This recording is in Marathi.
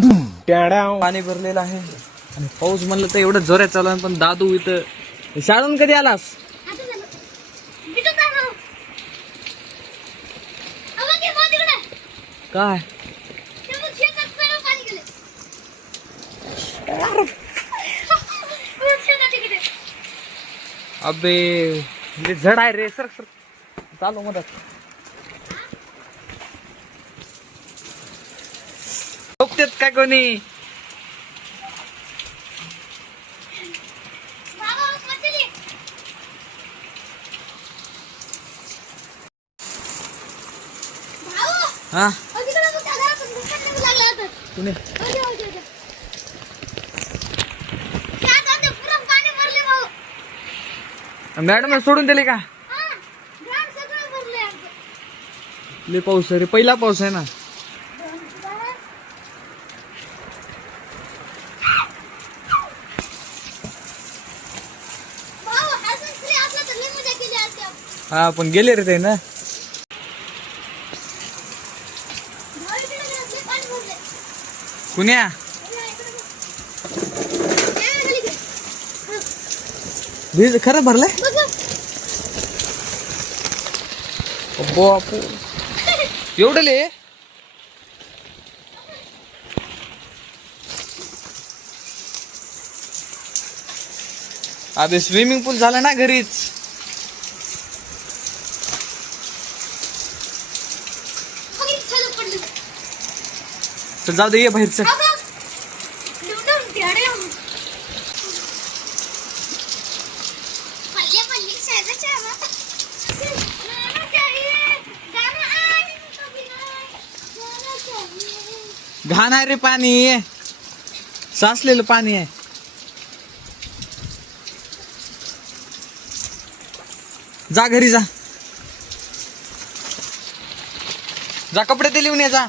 पाणी भरलेलं आहे आणि पाऊस म्हणलं तर एवढं जोरात चालू आहे. पण दादू इथं शाळेतून कधी आलास? काय अबे म्हणजे झड आहे रे. सर सर चालू मदत बघतेत काय कोणी. हा कुणी मॅडम सोडून दिले का? लय पाऊस रे. पहिला पाऊस आहे ना. हा पण गेले रे ते ना. कुण्या वीज खरं भरलंय. बापू एवढं ले. अबे स्विमिंग पूल झाला ना घरीच. तर जाऊ दे ये बाहेरचं. घाण आहे रे पाणी. साचलेलं पाणी आहे. जा घरी जा. जा कपडे ते लिहून ये जा.